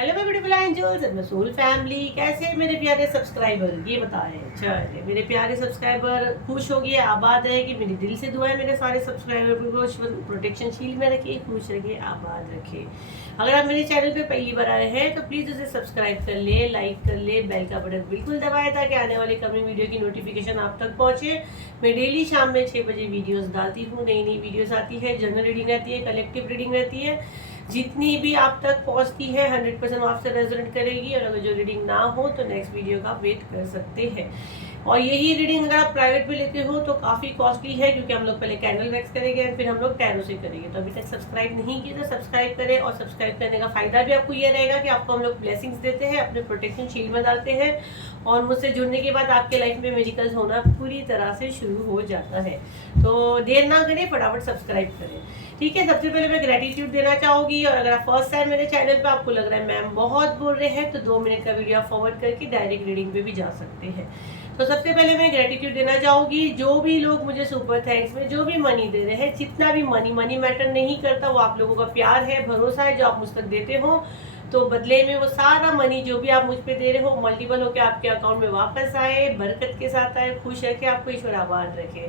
Hello my beautiful angels and soul family, कैसे हैं मेरे प्यारे सब्सक्राइबर? ये बताएं। चलिए, मेरे प्यारे सब्सक्राइबर खुश हो गए, आबाद है कि मेरी दिल से दुआ है मेरे सारे सब्सक्राइबर को प्रोटेक्शन शील्ड में रखिए, खुश रखिए, आबाद रखिए। अगर आप मेरे चैनल पे पहली बार आए हैं तो प्लीज़ उसे सब्सक्राइब कर ले, लाइक कर ले, बेल का बटन बिल्कुल दबाएं ताकि आने वाले कमिंग वीडियो की नोटिफिकेशन आप तक पहुंचे। मैं डेली शाम में 6 बजे वीडियोस डालती हूँ, नई नई वीडियोस आती है, जनरल रीडिंग रहती है, कलेक्टिव रीडिंग रहती है। जितनी भी आप तक पहुंचती है 100% आपसे रेजोनेट करेगी, और अगर जो रीडिंग ना हो तो नेक्स्ट वीडियो का वेट कर सकते हैं। और यही रीडिंग अगर आप प्राइवेट पे लेते हो तो काफ़ी कॉस्टली है, क्योंकि हम लोग पहले कैंडल वैक्स करेंगे, फिर हम लोग टैरो से करेंगे। तो अभी तक सब्सक्राइब नहीं किया तो सब्सक्राइब करें, और सब्सक्राइब करने का फ़ायदा भी आपको ये रहेगा कि आपको हम लोग ब्लेसिंग्स देते हैं, अपने प्रोटेक्शन शील्ड में डालते हैं, और मुझसे जुड़ने के बाद आपके लाइफ में मेडिकल्स होना पूरी तरह से शुरू हो जाता है। तो देर ना करें, फटाफट सब्सक्राइब करें। ठीक है, सबसे पहले मैं ग्रेटिट्यूड देना चाहूँगी, और अगर आप फर्स्ट टाइम मेरे चैनल पे आपको लग रहा है मैम बहुत बोल रहे हैं, तो 2 मिनट का वीडियो आप फॉरवर्ड करके डायरेक्ट रीडिंग पे भी जा सकते हैं। तो सबसे पहले मैं ग्रेटिट्यूड देना चाहूँगी, जो भी लोग मुझे सुपर थैंक्स में जो भी मनी दे रहे हैं, जितना भी मनी मैटर नहीं करता, वो आप लोगों का प्यार है, भरोसा है जो आप मुझ तक देते हो। तो बदले में वो सारा मनी जो भी आप मुझ पे दे रहे हो मल्टीपल होकर आपके अकाउंट में वापस आए, बरकत के साथ आए, खुश रखे, आपको ईश्वर आबाद रखे।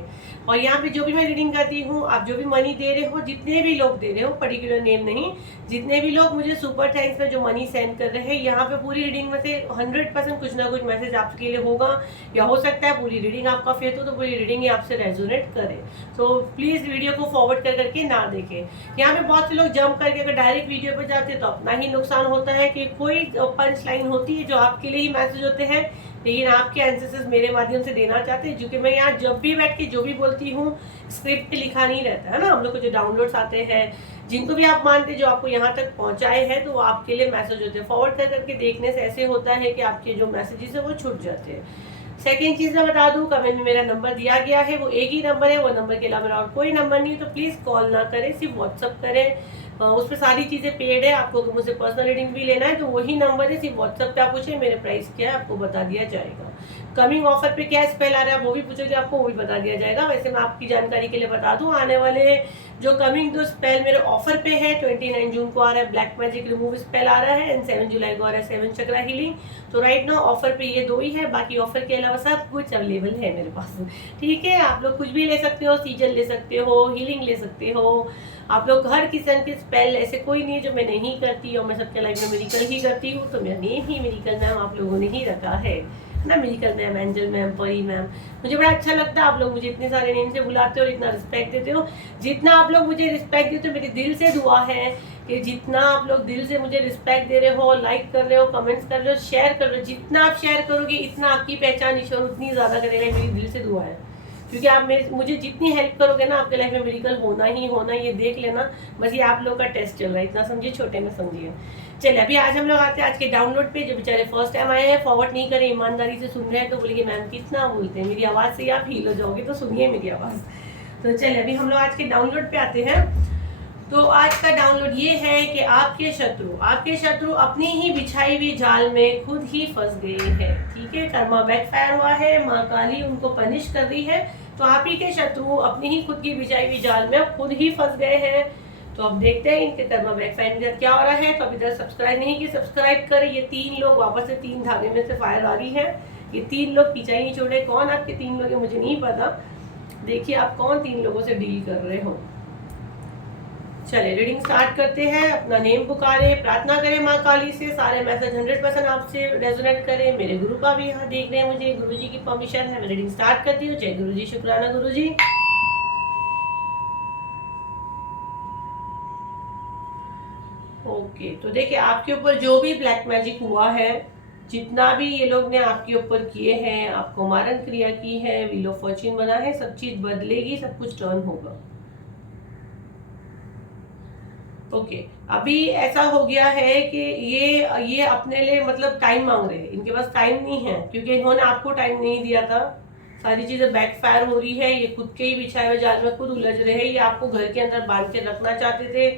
और यहाँ पे जो भी मैं रीडिंग करती हूँ, आप जो भी मनी दे रहे हो, जितने भी लोग दे रहे हो, पर्टिकुलर नेम नहीं, जितने भी लोग मुझे सुपर थैंक्स में जो मनी सेंड कर रहे हैं, यहाँ पे पूरी रीडिंग में से 100% कुछ ना कुछ मैसेज आपके लिए होगा, या हो सकता है पूरी रीडिंग आपका फेथ हो तो पूरी रीडिंग ही आपसे रेजोनेट करे। तो प्लीज़ वीडियो को फॉरवर्ड कर करके ना देखें। यहाँ पे बहुत से लोग जंप करके अगर डायरेक्ट वीडियो पे जाते हैं तो अपना ही नुकसान होता है, कि कोई पंच लाइन होती है जो आपके लिए ही मैसेज होते हैं, लेकिन आपके एंसेस्टर्स मेरे माध्यम से देना चाहते हैं। क्योंकि मैं यहाँ जब भी बैठ के जो भी बोलती हूँ, स्क्रिप्ट पे लिखा नहीं रहता है ना, हम लोग को जो डाउनलोड्स आते हैं, जिनको भी आप मानते जो आपको यहाँ तक पहुँचाए हैं, तो वो आपके लिए मैसेज होते हैं। फॉरवर्ड कर करके देखने से ऐसे होता है कि आपके जो मैसेजेस है वो छूट जाते हैं। सेकेंड चीज़ मैं बता दूं, कमेंट में मेरा नंबर दिया गया है, वो एक ही नंबर है, वो नंबर के अलावा और कोई नंबर नहीं है। तो प्लीज़ कॉल ना करें, सिर्फ व्हाट्सअप करें। उस पर सारी चीज़ें पेड है, आपको मुझसे पर्सनल रीडिंग भी लेना है तो वही नंबर है, सिर्फ व्हाट्सअप पे आप पूछे मेरे प्राइस क्या है, आपको बता दिया जाएगा। कमिंग ऑफर पे क्या स्पेल आ रहा है वो भी पूछोगे, आपको वो भी बता दिया जाएगा। वैसे मैं आपकी जानकारी के लिए बता दूं, आने वाले जो कमिंग 2 स्पेल मेरे ऑफर पे है, 29 जून को आ रहा है ब्लैक मैजिक रिमूव स्पेल आ रहा है, एंड 7 जुलाई को आ रहा है 7 चक्रा हीलिंग। तो राइट नाउ ऑफर पे ये 2 ही है, बाकी ऑफर के अलावा सब कुछ अवेलेबल है मेरे पास। ठीक है, आप लोग कुछ भी ले सकते हो, सीजन ले सकते हो, हीलिंग ले सकते हो, आप लोग हर किस्म के स्पेल, ऐसे कोई नहीं है जो मैं नहीं करती, और मैं सबके लाइफ में मेडिकल ही करती हूँ। तो मेरा नेम ही मेडिकल मैम आप लोगों ने ही रखा है ना, मेडिकल मैम, एंजल मैम, परी मैम। मुझे बड़ा अच्छा लगता है आप लोग मुझे इतने सारे नेम से बुलाते हो और इतना रिस्पेक्ट देते हो। जितना आप लोग मुझे रिस्पेक्ट देते हो, मेरे दिल से दुआ है कि जितना आप लोग दिल से मुझे रिस्पेक्ट दे रहे हो, लाइक कर रहे हो, कमेंट्स कर रहे हो, शेयर कर रहे हो, जितना आप शेयर करोगे इतना आपकी पहचान ईश्वर उतनी ज़्यादा करेगा। मेरी दिल से दुआ है, क्योंकि आप मुझे जितनी हेल्प करोगे ना, आपके लाइफ में मेडिकल होना ही होना, ये देख लेना। बस ये आप लोग का टेस्ट चल रहा है, इतना समझिए, छोटे में समझिए। चलिए, अभी आज हम लोग आते हैं आज के डाउनलोड पे। जो बेचारे फर्स्ट टाइम आए हैं, फॉरवर्ड नहीं करें, ईमानदारी से सुन रहे हैं, तो बोलिए मैम कितना बोलते हैं, मेरी आवाज़ से आप हील हो जाओगे, तो सुनिए मेरी आवाज़। तो चलिए, अभी हम लोग आज के डाउनलोड पे आते हैं। तो आज का डाउनलोड ये है कि आपके शत्रु अपनी ही बिछाई हुई जाल में खुद ही फंस गए हैं। ठीक है, कर्मा बैकफायर हुआ है, माँ काली उनको पनिश कर रही है। तो आप ही के शत्रु अपनी ही खुद की बिछाई हुई जाल में अब खुद ही फंस गए हैं। तो अब देखते हैं इनके कर्मा बैकफायर के साथ क्या हो रहा है। तो अभी तक सब्सक्राइब नहीं की, सब्सक्राइब करें। ये 3 लोग वापस से 3 धागे में से फायर आ रही है। ये 3 लोग पीछा ही नहीं छोड़े। कौन आपके 3 लोग है मुझे नहीं पता, देखिए आप कौन 3 लोगों से डील कर रहे हो। चलिए, रीडिंग स्टार्ट करते हैं। अपना नेम पुकारे, प्रार्थना करें माँ काली से, सारे मैसेज 100% आपसे रेजोनेट करें। मेरे गुरु का भी यहाँ देख रहे हैं, मुझे गुरु जी की परमिशन है, मैं रीडिंग स्टार्ट करती हूँ। जय गुरु जी, शुक्राना गुरु जी। ओके, तो देखिए आपके ऊपर जो भी ब्लैक मैजिक हुआ है, जितना भी ये लोग ने आपके ऊपर किए हैं, आपको मारन क्रिया की है, व्हील ऑफ फॉर्च्यून बना है, सब चीज बदलेगी, सब कुछ टर्न होगा। ओके, अभी ऐसा हो गया है कि ये अपने लिए मतलब टाइम मांग रहे हैं। इनके पास टाइम नहीं है, क्योंकि इन्होंने आपको टाइम नहीं दिया था। सारी चीजें बैकफायर हो रही है। ये खुद के ही बिछाए हुए जाल में खुद उलझ रहे हैं। ये आपको घर के अंदर बांध के रखना चाहते थे।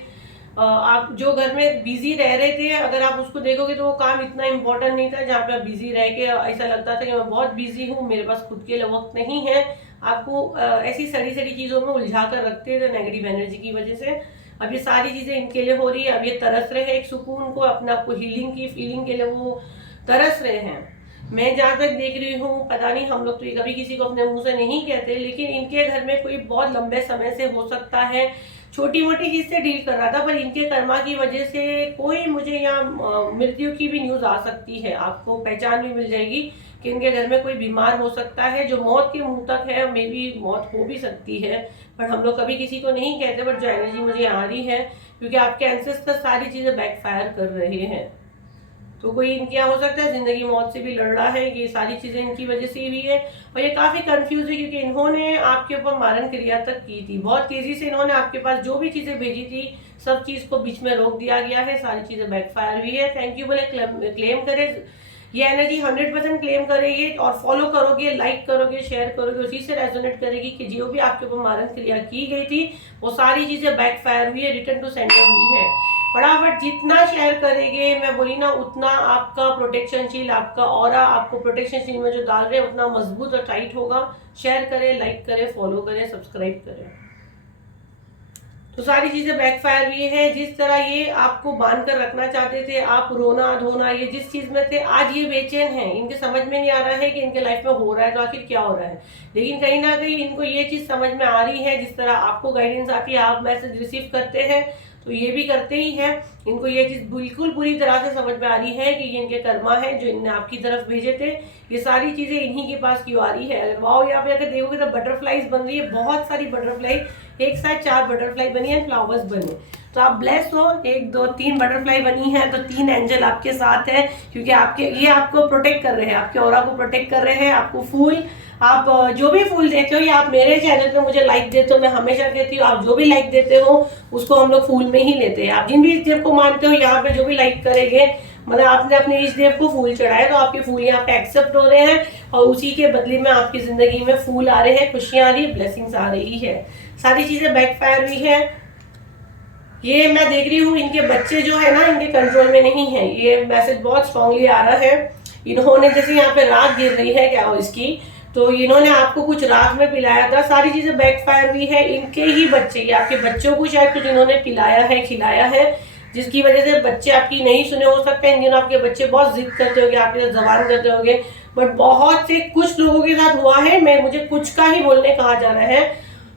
आप जो घर में बिजी रह रहे थे, अगर आप उसको देखोगे तो वो काम इतना इंपॉर्टेंट नहीं था, जहाँ पे आप बिजी रह के ऐसा लगता था कि मैं बहुत बिजी हूँ, मेरे पास खुद के लिए वक्त नहीं है। आपको ऐसी सड़ी सड़ी चीजों में उलझा कर रखते थे नेगेटिव एनर्जी की वजह से। अब ये सारी चीजें इनके लिए हो रही है। अब ये तरस रहे हैं एक सुकून को, अपने आप को हीलिंग की फीलिंग के लिए वो तरस रहे हैं। मैं जहां तक देख रही हूँ, पता नहीं, हम लोग तो ये कभी किसी को अपने मुंह से नहीं कहते, लेकिन इनके घर में कोई बहुत लंबे समय से हो सकता है छोटी मोटी चीज से डील कर रहा था, पर इनके कर्मा की वजह से कोई मुझे यहाँ मृत्यु की भी न्यूज आ सकती है। आपको पहचान भी मिल जाएगी कि इनके घर में कोई बीमार हो सकता है जो मौत के मुंह तक है, मे भी मौत हो भी सकती है, पर हम लोग कभी किसी को नहीं कहते। बट जो एनर्जी मुझे आ रही है, क्योंकि आपके एंसेस्टर सारी चीजें बैकफायर कर रहे हैं, तो कोई इनके यहाँ हो सकता है जिंदगी मौत से भी लड़ रहा है, ये सारी चीजें इनकी वजह से हुई है। और ये काफी कंफ्यूज है क्योंकि इन्होंने आपके ऊपर मारण क्रिया तक की थी, बहुत तेजी से इन्होंने आपके पास जो भी चीजें भेजी थी सब चीज को बीच में रोक दिया गया है, सारी चीजें बैकफायर हुई है। थैंक यू बोले क्लेम करे, ये एनर्जी 100% क्लेम करेगी और फॉलो करोगे, लाइक करोगे, शेयर करोगे, उसी से रेजोनेट करेगी कि जो भी आपके ऊपर मारण क्रिया की गई थी वो सारी चीजें बैकफायर हुई है, रिटर्न टू सेंटर हुई है। फटाफट जितना शेयर करेंगे, मैं बोली ना, उतना आपका प्रोटेक्शन शील्ड, आपका ऑरा आपको प्रोटेक्शन शील्ड में जो डाल रहे हैं उतना मजबूत और टाइट होगा। शेयर करें, लाइक करें, फॉलो करें, सब्सक्राइब करें। तो सारी चीजें बैकफायर हुई है। जिस तरह ये आपको बांध कर रखना चाहते थे, आप रोना धोना ये जिस चीज में थे, आज ये बेचैन हैं। इनके समझ में नहीं आ रहा है कि इनके लाइफ में हो रहा है तो आखिर क्या हो रहा है, लेकिन कहीं ना कहीं इनको ये चीज समझ में आ रही है। जिस तरह आपको गाइडेंस आती है, आप मैसेज रिसीव करते हैं, तो ये भी करते ही हैं। इनको ये चीज बिल्कुल पूरी तरह से समझ में आ रही है कि ये इनके कर्मा है जो इनने आपकी तरफ भेजे थे। ये सारी चीजें इन्हीं के पास क्यों आ रही है। अगर वाओ, यहाँ पे अगर देखोगे तो बटरफ्लाईज बन रही है, बहुत सारी बटरफ्लाई, एक साथ 4 बटरफ्लाई बनी है, फ्लावर्स बने, तो आप ब्लेस हो। 1 2 3 बटरफ्लाई बनी है, तो 3 एंजल आपके साथ है, क्योंकि आपके ये आपको प्रोटेक्ट कर रहे हैं, आपके ऑरा को प्रोटेक्ट कर रहे हैं। आपको फूल, आप जो भी फूल देते हो, या आप मेरे चैनल पे मुझे लाइक देते हो, मैं हमेशा कहती हूँ आप जो भी लाइक देते हो उसको हम लोग फूल में ही लेते हैं। आप जिन भी इष्ट देव को मानते हो, यहाँ पे जो भी लाइक करेंगे, मतलब आपने अपने इष्ट देव को फूल चढ़ाए, तो आपके फूल यहाँ पे एक्सेप्ट हो रहे हैं और उसी के बदले में आपकी जिंदगी में फूल आ रहे हैं, खुशियां आ रही है, ब्लेसिंग्स आ रही है। सारी चीजें बैकफायर हुई है। ये मैं देख रही हूँ इनके बच्चे जो है ना, इनके कंट्रोल में नहीं है। ये मैसेज बहुत स्ट्रांगली आ रहा है। इन्होंने जैसे यहाँ पे राख गिर रही है क्या हो इसकी, तो इन्होंने आपको कुछ राख में पिलाया था, सारी चीजें बैकफायर हुई है। इनके ही बच्चे, ये आपके बच्चों को शायद कुछ इन्होंने पिलाया है, खिलाया है, जिसकी वजह से बच्चे आपकी नहीं सुने हो सकते हैं। इन दिनों आपके बच्चे बहुत जिद करते होंगे, आपके साथ जबान करते होंगे, बट बहुत से कुछ लोगों के साथ हुआ है। मुझे कुछ का ही बोलने कहा जा रहा है,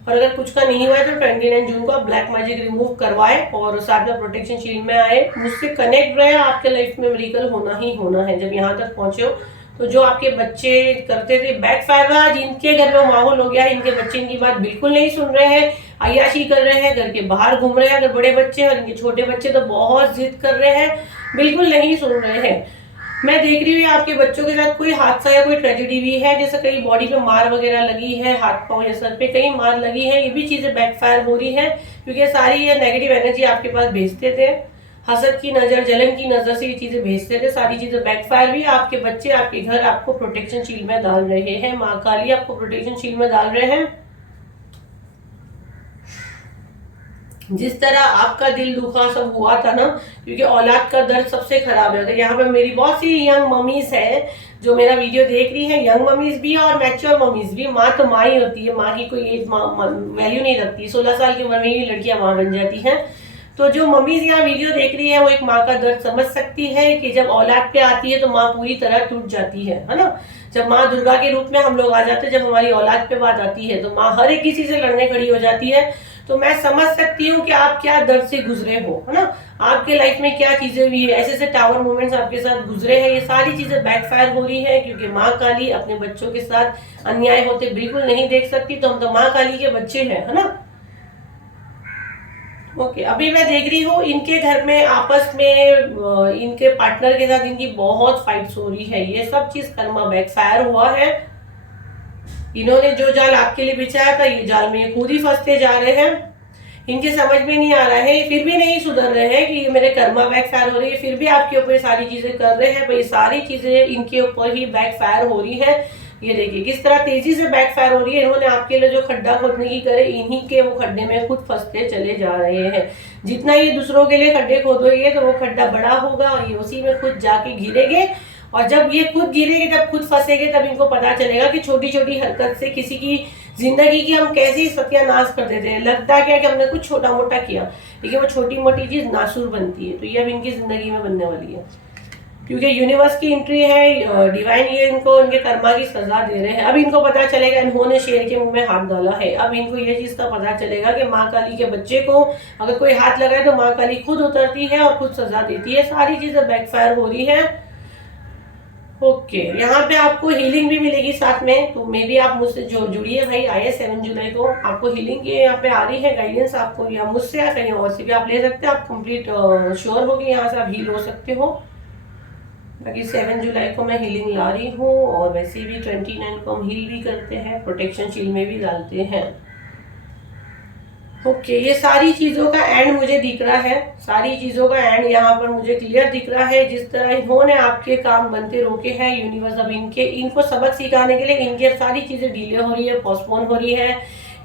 और अगर कुछ का नहीं हुआ है तो 29 जून को आप ब्लैक मैजिक रिमूव करवाए और साथ में प्रोटेक्शन शील्ड में आए, मुझसे कनेक्ट रहे। आपके लाइफ में मिरेकल होना ही होना है। जब यहाँ तक पहुंचे हो, तो जो आपके बच्चे करते थे बैकफायर, आज इनके घर में माहौल हो गया, इनके बच्चे इनकी बात बिल्कुल नहीं सुन रहे हैं, अय्याशी कर रहे हैं, घर के बाहर घूम रहे हैं। अगर बड़े बच्चे और इनके छोटे बच्चे तो बहुत जिद कर रहे हैं, बिल्कुल नहीं सुन रहे हैं। मैं देख रही हूँ आपके बच्चों के साथ कोई हादसा या कोई ट्रेजेडी भी है, जैसे कहीं बॉडी पे मार वगैरह लगी है, हाथ पांव या सर पे कहीं मार लगी है, ये भी चीजें बैकफायर हो रही है, क्योंकि सारी ये नेगेटिव एनर्जी आपके पास भेजते थे। हसद की नजर, जलन की नजर से ये चीजें भेजते थे, सारी चीजें बैकफायर हुई। आपके बच्चे, आपके घर आपको प्रोटेक्शन शील्ड में डाल रहे हैं, माँ काली आपको प्रोटेक्शन शील्ड में डाल रहे हैं। जिस तरह आपका दिल दुखा सब हुआ था ना, क्योंकि औलाद का दर्द सबसे खराब है। अगर यहाँ पे मेरी बहुत सी यंग मम्मीज है जो मेरा वीडियो देख रही है, यंग मम्मीज भी और मैच्योर मम्मीज भी। माँ तो माँ ही होती है, माँ की कोई एज वैल्यू नहीं रखती। 16 साल की उम्र में ही लड़कियां माँ बन जाती हैं। तो जो मम्मीज यहाँ वीडियो देख रही है वो एक माँ का दर्द समझ सकती है कि जब औलाद पे आती है तो माँ पूरी तरह टूट जाती है ना। जब माँ दुर्गा के रूप में हम लोग आ जाते हैं, जब हमारी औलाद पे बात आती है तो माँ हर एक किसी से लड़ने खड़ी हो जाती है। तो मैं समझ सकती हूँ कि आप क्या दर्द से गुजरे हो, है ना, आपके लाइफ में क्या चीजें हुई है, ऐसे ऐसे टावर मोमेंट्स आपके साथ गुजरे हैं। ये सारी चीजें बैकफायर हो रही है, क्योंकि माँ काली अपने बच्चों के साथ अन्याय होते बिल्कुल नहीं देख सकती। तो हम तो माँ काली के बच्चे हैं, है ना। ओके, अभी मैं देख रही हूँ इनके घर में आपस में इनके पार्टनर के साथ इनकी बहुत फाइट्स हो रही है। ये सब चीज कर्मा बैकफायर हुआ है। इन्होंने जो जाल आपके लिए बिछाया था, ये जाल में खुद ही फंसते जा रहे हैं। इनके समझ में नहीं आ रहा है, फिर भी नहीं सुधर रहे हैं कि मेरे कर्मा बैकफायर हो रही है, फिर भी आपके ऊपर सारी चीजें कर रहे हैं। पर ये सारी चीजें इनके ऊपर ही बैकफायर हो रही है। ये देखिए किस तरह तेजी से बैकफायर हो रही है। इन्होंने आपके लिए जो खड्डा खोदने की करे, इन्हीं के वो खड्डे में खुद फंसते चले जा रहे हैं। जितना ये दूसरों के लिए खड्डे खोदोगे तो वो खड्डा बड़ा होगा और ये उसी में खुद जाके घिरेंगे और जब ये खुद गिरेंगे, जब खुद फंसेंगे, तब इनको पता चलेगा कि छोटी छोटी हरकत से किसी की जिंदगी की हम कैसे सत्यानाश कर देते हैं। लगता क्या कि हमने कुछ छोटा मोटा किया, लेकिन वो छोटी मोटी चीज नासूर बनती है। तो ये अब इनकी जिंदगी में बनने वाली है, क्योंकि यूनिवर्स की एंट्री है, डिवाइन ये इनको इनके कर्मा की सजा दे रहे हैं। अब इनको पता चलेगा, इन्होंने शेर के मुंह में हाथ डाला है। अब इनको ये चीज का पता चलेगा कि माँ काली के बच्चे को अगर कोई हाथ लगाए तो माँ काली खुद उतरती है और खुद सजा देती है। सारी चीजें बैकफायर हो रही है। ओके, यहाँ पे आपको हीलिंग भी मिलेगी साथ में, तो मे बी आप मुझसे जो जुड़िए भाई। आइए 7 जुलाई को आपको हीलिंग ये यहाँ पे आ रही है, गाइडेंस आपको या मुझसे या कहीं और से भी आप ले सकते हैं। आप कंप्लीट श्योर हो कि यहाँ से आप हील हो सकते हो। बाकी 7 जुलाई को मैं हीलिंग ला रही हूँ, और वैसे भी 29 को हम हील भी करते हैं, प्रोटेक्शन शील्ड में भी डालते हैं। ओके, ये सारी चीजों का एंड मुझे दिख रहा है, सारी चीजों का एंड यहाँ पर मुझे क्लियर दिख रहा है। जिस तरह इन्होंने आपके काम बनते रोके हैं, यूनिवर्स अब इनको सबक सिखाने के लिए इनकी सारी चीजें डिले हो रही है, पोस्टपोन हो रही है।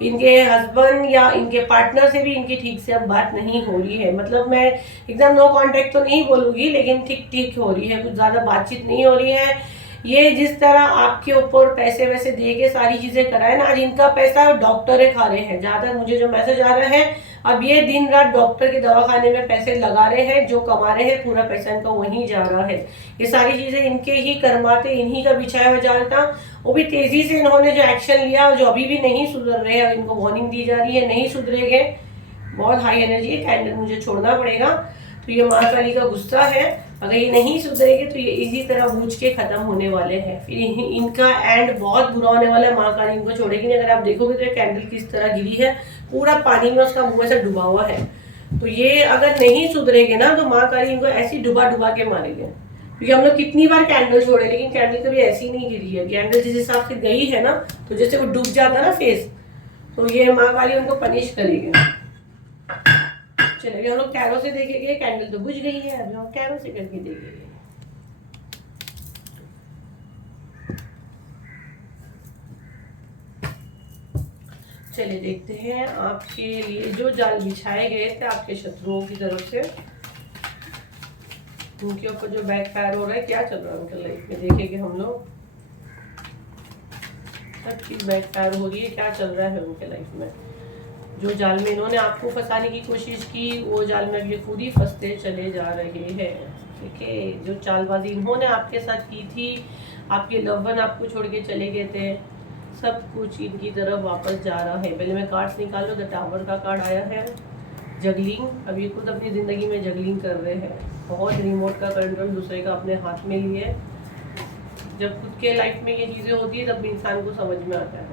इनके हस्बैंड या इनके पार्टनर से भी इनकी ठीक से अब बात नहीं हो रही है। मतलब मैं एकदम नो कांटेक्ट तो नहीं बोलूंगी, लेकिन ठीक ठीक हो रही है, कुछ ज्यादा बातचीत नहीं हो रही है। ये जिस तरह आपके ऊपर पैसे वैसे दे के सारी चीजें कराए ना, आज इनका पैसा डॉक्टर खा रहे हैं। जहां तक मुझे जो मैसेज आ रहा है, अब ये दिन रात डॉक्टर के दवाखाने में पैसे लगा रहे हैं, जो कमा रहे हैं पूरा पैसा इनका वहीं जा रहा है। ये सारी चीजें इनके ही कर्माते, इन्हीं का बिछाया हुआ जाल था। वो भी तेजी से इन्होंने जो एक्शन लिया, जो अभी भी नहीं सुधर रहे, अब इनको वार्निंग दी जा रही है, नहीं सुधरेंगे। बहुत हाई एनर्जी है, कैंडल मुझे छोड़ना पड़ेगा। तो ये माँ काली का गुस्सा है, अगर ये नहीं सुधरेगी तो ये इसी तरह बूझ के खत्म होने वाले हैं। फिर इनका एंड बहुत बुरा होने वाला है। माँ काली इनको छोड़ेगी नहीं। अगर आप देखोगे तो ये कैंडल किस तरह गिरी है, पूरा पानी में उसका मुंह से डूबा हुआ है। तो ये अगर नहीं सुधरेगे ना, तो माँ काली इनको ऐसी डुबा डुबा के मारेंगे। क्योंकि हम लोग कितनी बार कैंडल छोड़े, लेकिन कैंडल कभी ऐसी नहीं गिरी है। कैंडल जिस हिसाब से गई है ना, तो जैसे वो डूब जाता ना फेस, तो ये माँ काली उनको पनिश करेगी। चलिए हम लोग कैरो से देखेंगे। कैंडल तो बुझ गई है, अभी हम कैरो से करके देखेंगे। चलिए देखते हैं आपके लिए जो जाल बिछाए गए थे आपके शत्रुओं की तरफ से, उनके ऊपर जो बैक फायर हो रहा है, क्या चल रहा है उनके लाइफ में। देखेंगे हम लोग, सब चीज बैक फायर हो रही है, क्या चल रहा है उनके लाइफ में। जो जाल में इन्होंने आपको फंसाने की कोशिश की, वो जाल में ये खुद ही फंसते चले जा रहे हैं। ठीक है, जो चालबाजी इन्होंने आपके साथ की थी, आपके लव वन आपको छोड़ के चले गए थे, सब कुछ इनकी तरफ वापस जा रहा है। पहले मैं कार्ड्स निकाल लो। द टावर का कार्ड आया है, जगलिंग। अब ये खुद अपनी जिंदगी में जगलिंग कर रहे हैं, बहुत रिमोट का कंट्रोल दूसरे का अपने हाथ में लिए। जब खुद के लाइफ में ये चीजें होती है, तब इंसान को समझ में आता है।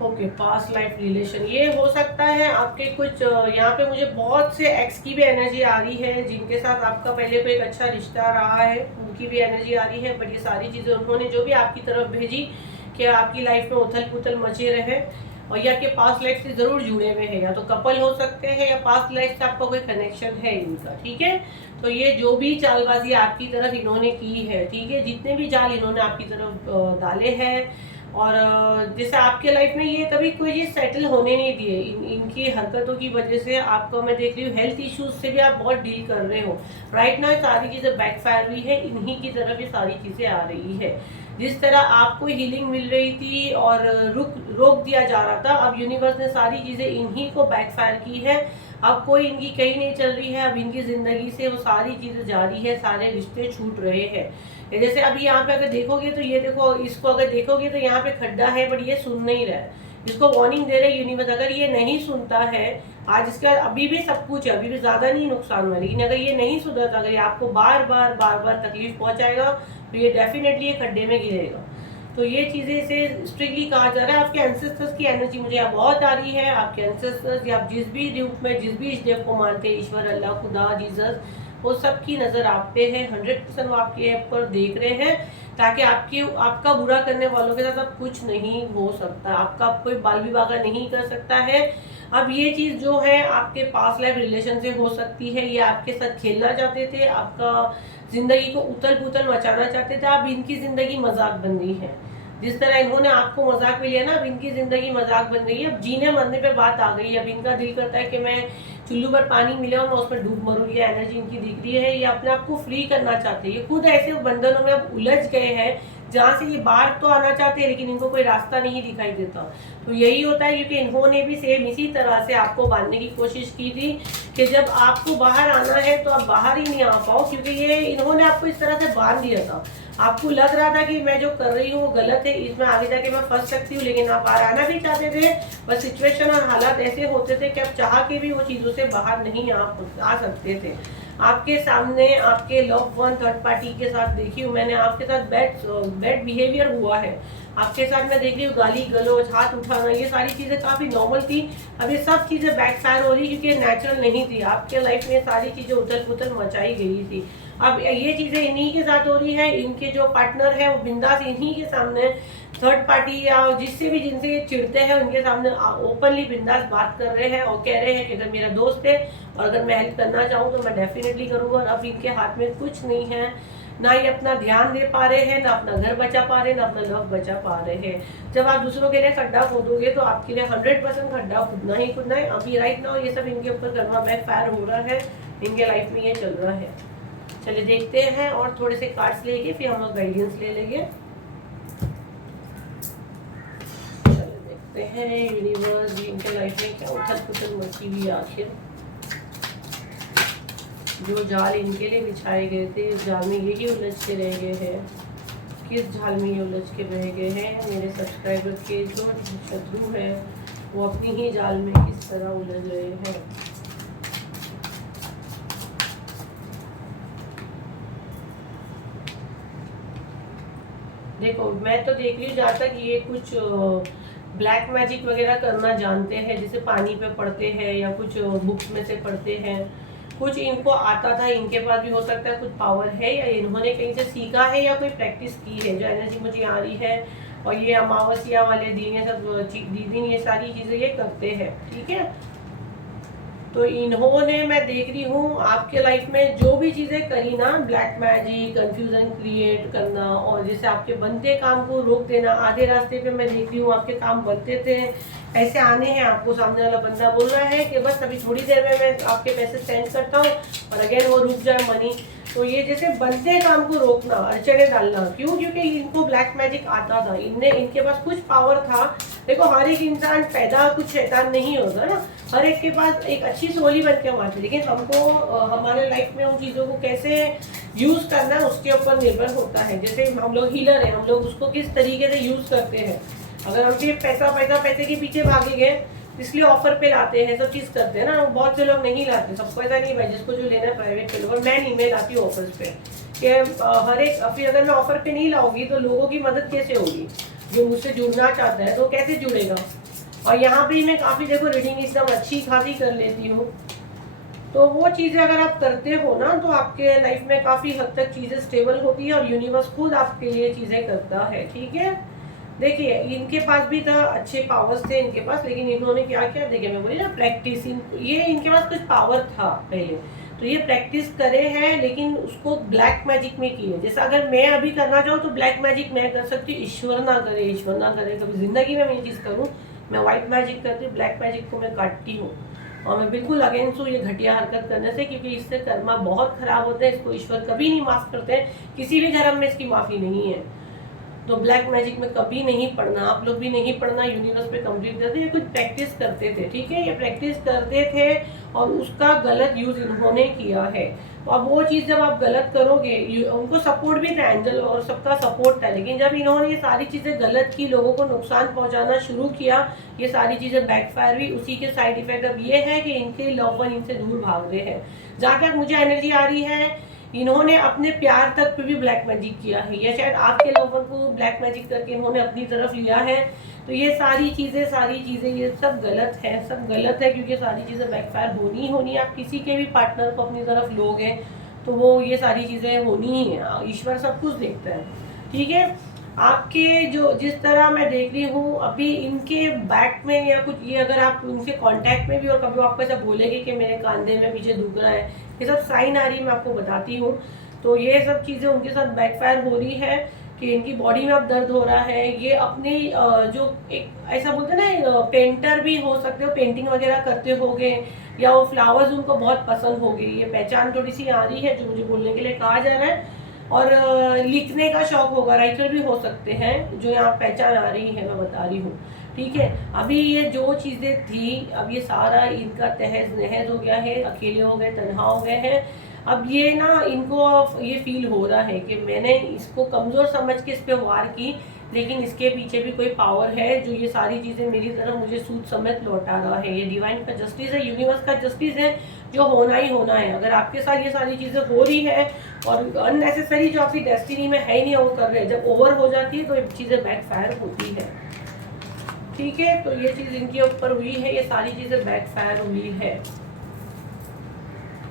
ओके, पास्ट लाइफ रिलेशन, ये हो सकता है आपके कुछ यहाँ पे मुझे बहुत से एक्स की भी एनर्जी आ रही है, जिनके साथ आपका पहले कोई एक अच्छा रिश्ता रहा है, उनकी भी एनर्जी आ रही है। बट ये सारी चीज़ें उन्होंने जो भी आपकी तरफ भेजी कि आपकी लाइफ में उथल पुथल मचे रहे, और ये आपके पास्ट लाइफ से ज़रूर जुड़े हुए हैं। या तो कपल हो सकते हैं, या पास्ट लाइफ से आपका कोई कनेक्शन है इनका। ठीक है, तो ये जो भी चालबाजी आपकी तरफ इन्होंने की है, ठीक है, जितने भी जाल इन्होंने आपकी तरफ डाले हैं, और जैसे आपके लाइफ में ये कभी कोई चीज़ सेटल होने नहीं दिए, इनकी हरकतों की वजह से आपको मैं देख रही हूँ हेल्थ इश्यूज से भी आप बहुत डील कर रहे हो राइट ना। सारी चीज़ें बैकफायर हुई है, इन्हीं की तरफ ये सारी चीज़ें आ रही है। जिस तरह आपको हीलिंग मिल रही थी और रोक दिया जा रहा था, अब यूनिवर्स ने सारी चीज़ें इन्हीं को बैकफायर की है। अब कोई इनकी कहीं नहीं चल रही है, अब इनकी ज़िंदगी से वो सारी चीज़ें जारी है, सारे रिश्ते छूट रहे हैं। जैसे अभी यहाँ पे अगर देखोगे तो ये देखो, इसको अगर देखोगे तो यहाँ पे खड्डा है, बट ये सुन नहीं रहा है। इसको वार्निंग दे रहे यूनिवर्स, अगर ये नहीं सुनता है, आज इसका अभी भी सब कुछ है, अभी भी ज़्यादा नहीं नुकसान हुआ, लेकिन अगर ये नहीं सुधरता, अगर ये आपको बार बार तकलीफ पहुँचाएगा, तो ये डेफिनेटली ये खड्डे में गिरेगा। तो ये चीज़ें इसे स्ट्रिक्टली कहा जा रहा है। आपके एंसेस्टर्स की एनर्जी मुझे यहाँ बहुत आ रही है। आपके एंसेस्टर्स, या आप जिस भी रूप में, जिस भी देव को मानते हैं, ईश्वर, अल्लाह, खुदा, जीसस, वो सब की नज़र आप पे है। 100% वो आपके ऐप पर देख रहे हैं, ताकि आपका बुरा करने वालों के साथ अब कुछ नहीं हो सकता। आपका कोई बाल विवाह नहीं कर सकता है, अब ये चीज़ जो है आपके पास्ट लाइफ रिलेशन से हो सकती है, ये आपके साथ खेलना चाहते थे, आपका ज़िंदगी को उथल पुथल मचाना चाहते थे। अब इनकी ज़िंदगी मजाक बन गई है, जिस तरह इन्होंने आपको मजाक में लिया ना, अब इनकी ज़िंदगी मजाक बन गई है। अब जीने मरने पे बात आ गई है। अब इनका दिल करता है कि मैं चुल्लू पर पानी मिले और मैं उसमें डूब मरूँ। ये एनर्जी इनकी दिख रही है, ये अपने आप को फ्री करना चाहते हैं। ये खुद ऐसे बंधनों में अब उलझ गए हैं जहाँ से ये बाहर तो आना चाहते हैं, लेकिन इनको कोई रास्ता नहीं दिखाई देता। तो यही होता है, क्योंकि इन्होंने भी सेम इसी तरह से आपको बांधने की कोशिश की थी कि जब आपको बाहर आना है तो आप बाहर ही नहीं आ पाओ, क्योंकि ये इन्होंने आपको इस तरह से बांध दिया था। आपको लग रहा था कि मैं जो कर रही हूँ वो गलत है, इसमें आगे जाके मैं फंस सकती हूँ, लेकिन आप बाहर आना भी चाहते थे, बस सिचुएशन और हालात ऐसे होते थे कि आप चाह के भी वो चीज़ों से बाहर नहीं आ सकते थे। आपके सामने आपके लव वन थर्ड पार्टी के साथ देखी हूँ मैंने, आपके साथ बैड बिहेवियर हुआ है। आपके साथ मैं देख रही हूँ गाली गलौज, हाथ उठाना, ये सारी चीज़ें काफ़ी नॉर्मल थी। अब ये सब चीज़ें बैकफायर हो रही क्योंकि नेचुरल नहीं थी। आपके लाइफ में सारी चीज़ें उथल पुथल मचाई गई थी। अब ये चीज़ें इन्हीं के साथ हो रही है। इनके जो पार्टनर है वो बिंदास इन्हीं के सामने, थर्ड पार्टी या जिससे भी जिनसे ये चिढ़ते हैं उनके सामने ओपनली बिंदास बात कर रहे हैं और कह रहे हैं कि अगर मेरा दोस्त है और अगर मैं हेल्प करना चाहूँ तो मैं डेफिनेटली करूँगा। और अब इनके हाथ में कुछ नहीं है, ना ये अपना ध्यान दे पा रहे हैं, ना अपना घर बचा पा रहे हैं, ना अपना लव बचा पा रहे हैं। जब आप दूसरों के लिए खड्डा खोदोगे तो आपके लिए 100% खड्डा खुदना ही खुदना है। अभी राइट नाउ ये सब इनके ऊपर कर्मा बैकफायर हो रहा है, इनके लाइफ में ये चल रहा है। चलिए देखते हैं और थोड़े से कार्ड्स लेके फिर हम लोग गाइडेंस ले लेंगे। चलिए देखते हैं यूनिवर्स इनके लाइफ में क्या उथल पुथल मची हुई आखिर। जो जाल इनके लिए बिछाए गए थे, इस जाल में यही उलझ के रह गए हैं। किस जाल में ये उलझ के रह गए हैं? मेरे सब्सक्राइबर के जो शत्रु हैं वो अपनी ही जाल में किस तरह उलझ रहे हैं। देखो मैं तो देख रही हूँ जहाँ तक ये कुछ ब्लैक मैजिक वगैरह करना जानते हैं, जैसे पानी पे पढ़ते हैं या कुछ बुक्स में से पढ़ते हैं, कुछ इनको आता था, इनके पास भी हो सकता है कुछ पावर है या इन्होंने कहीं से सीखा है या कोई प्रैक्टिस की है। जो एनर्जी मुझे आ रही है, और ये अमावस्या वाले दिन ये सब दिन ये सारी चीज़ें ये करते हैं, ठीक है। तो इन्होंने, मैं देख रही हूँ आपके लाइफ में जो भी चीज़ें करी ना, ब्लैक मैजिक, कंफ्यूजन क्रिएट करना और जैसे आपके बनते काम को रोक देना, आधे रास्ते पे मैं देख रही हूँ आपके काम बनते थे, पैसे आने हैं, आपको सामने वाला बंदा बोल रहा है कि बस अभी थोड़ी देर में मैं आपके पैसे सेंड करता हूँ, और अगेन वो रुक जाए मनी। तो ये जैसे बनते काम को रोकना, अड़चने डालना, क्यों? क्योंकि इनको ब्लैक मैजिक आता था, इनके पास कुछ पावर था। देखो हर एक इंसान पैदा कुछ शैतान नहीं होता ना, हर एक के पास एक अच्छी सोली बन के आती है, लेकिन हमको हमारे लाइफ में उन चीज़ों को कैसे यूज़ करना है उसके ऊपर निर्भर होता है। जैसे हम लोग हीलर हैं, हम लोग उसको किस तरीके से यूज़ करते हैं। अगर हम सिर्फ पैसे के पीछे भागेंगे, इसलिए ऑफर पे लाते हैं, सब चीज़ करते हैं ना, बहुत से लोग नहीं लाते, सबको ऐसा नहीं भाई जिसको जो लेना है प्राइवेट पे लो, और मैं नहीं, मैं लाती हूँ ऑफर्स पे कि हर एक, फिर अगर मैं ऑफर पे नहीं लाऊंगी तो लोगों की मदद कैसे होगी? जो मुझसे जुड़ना चाहता है तो कैसे जुड़ेगा? और यहाँ भी मैं काफ़ी, देखो रीडिंग एकदम अच्छी खासी कर लेती हूँ। तो वो चीज़ें अगर आप करते हो ना तो आपके लाइफ में काफ़ी हद तक चीज़ें स्टेबल होती है, और यूनिवर्स खुद आपके लिए चीज़ें करता है, ठीक है। देखिए इनके पास भी था, अच्छे पावर्स थे इनके पास, लेकिन इन्होंने क्या किया, देखिए मैं बोली ना प्रैक्टिस, ये इनके पास कुछ पावर था पहले, तो ये प्रैक्टिस करे हैं, लेकिन उसको ब्लैक मैजिक में की है। जैसा अगर मैं अभी करना चाहूँ तो ब्लैक मैजिक मैं कर सकती हूँ, ईश्वर ना करे, ईश्वर ना करे कभी ज़िंदगी में मैं ये चीज़ करूँ। मैं व्हाइट मैजिक करती हूँ, ब्लैक मैजिक को मैं काटती हूँ, और मैं बिल्कुल अगेंस्ट हूँ ये घटिया हरकत करने से, क्योंकि इससे कर्मा बहुत खराब होता है, इसको ईश्वर कभी नहीं माफ़ करते हैं, किसी भी धर्म में इसकी माफ़ी नहीं है। तो ब्लैक मैजिक में कभी नहीं पढ़ना, आप लोग भी नहीं पढ़ना, यूनिवर्स पे कंप्लीट करते, ये कुछ प्रैक्टिस करते थे, ठीक है, ये प्रैक्टिस करते थे और उसका गलत यूज इन्होंने किया है। तो अब वो चीज़ जब आप गलत करोगे, उनको सपोर्ट भी था, एंजल और सबका सपोर्ट था, लेकिन जब इन्होंने ये सारी चीज़ें गलत की, लोगों को नुकसान पहुंचाना शुरू किया, ये सारी चीज़ें बैकफायर हुई। उसी के साइड इफेक्ट अब ये है कि इनके लव वन इनसे दूर भाग रहे हैं। जहाँ तक मुझे एनर्जी आ रही है, इन्होंने अपने प्यार तक पे भी ब्लैक मैजिक किया है, या शायद आपके लवर को ब्लैक मैजिक करके इन्होंने अपनी तरफ लिया है। तो ये सारी चीज़ें ये सब गलत है, सब गलत है, क्योंकि सारी चीज़ें बैकफायर होनी। आप किसी के भी पार्टनर को अपनी तरफ लोगे तो वो ये सारी चीज़ें होनी ही है, ईश्वर सब कुछ देखता है, ठीक है। आपके जो जिस तरह मैं देख रही हूँ अभी इनके बैक में या कुछ, ये अगर आप उनके कांटेक्ट में भी और कभी आपको ऐसा बोलेंगे कि मेरे कंधे में पीछे दुख रहा है, ये सब साइन आ रही है, मैं आपको बताती हूँ। तो ये सब चीज़ें उनके साथ बैकफायर हो रही है कि इनकी बॉडी में अब दर्द हो रहा है। ये अपने जो एक ऐसा बोलते हैं ना, पेंटर भी हो सकते हो, पेंटिंग वगैरह करते होगे, या वो फ्लावर्स उनको बहुत पसंद हो गई, ये पहचान थोड़ी सी आ रही है जो मुझे बोलने के लिए कहा जा रहा है। और लिखने का शौक होगा, राइटर भी हो सकते हैं, जो यहाँ पहचान आ रही है मैं बता रही हूँ। ठीक है, अभी ये जो चीज़ें थी अब ये सारा इनका तहस नहस हो गया है, अकेले हो गए, तन्हा हो गए हैं। अब ये ना इनको ये फील हो रहा है कि मैंने इसको कमज़ोर समझ के इस पर वार की, लेकिन इसके पीछे भी कोई पावर है जो ये सारी चीज़ें मेरी तरफ मुझे सूद समेत लौटा रहा है। ये डिवाइन का जस्टिस है, यूनिवर्स का जस्टिस है, जो होना ही होना है। अगर आपके साथ ये सारी चीज़ें हो रही है और अननेसेसरी जो आपकी डेस्टिनी में है ही नहीं वो कर रहे हैं, जब ओवर हो जाती है तो ये चीज़ें बैकफायर होती है। ठीक है, तो ये चीज़ इनके ऊपर हुई है, ये सारी चीज़ें बैकफायर हुई है।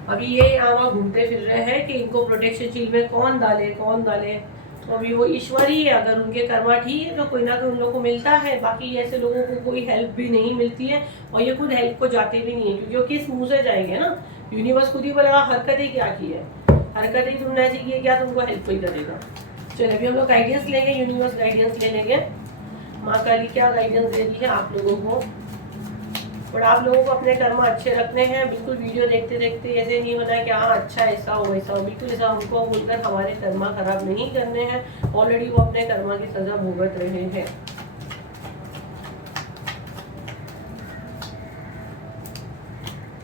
अभी ये यहाँ वहाँ घूमते फिर रहे हैं कि इनको प्रोटेक्शन शील्ड में कौन डाले कौन डाले। तो अभी वो ईश्वर ही है, अगर उनके कर्मा ठीक है तो कोई ना कोई उन लोगों को मिलता है, बाकी ऐसे लोगों को कोई हेल्प भी नहीं मिलती है और ये खुद हेल्प को जाते भी नहीं है, क्योंकि वो किस मुँह से जाएंगे ना। यूनिवर्स खुद ही बोलेगा हरकतें क्या की है, हरकतें तुमने ऐसी की है क्या, तुमको हेल्प कोई करेगा। चलिए अभी हम लोग गाइडेंस लेंगे, यूनिवर्स गाइडेंस ले लेंगे, माँ काली क्या गाइडेंस दे रही है आप लोगों को। और आप लोगों को अपने कर्म अच्छे रखने हैं, बिल्कुल वीडियो देखते देखते ऐसे नहीं होना है कि हाँ अच्छा ऐसा हो वैसा हो, बिल्कुल ऐसा हमको बोलकर हमारे कर्मा खराब नहीं करने हैं। ऑलरेडी वो अपने कर्मा की सजा भुगत रहे हैं।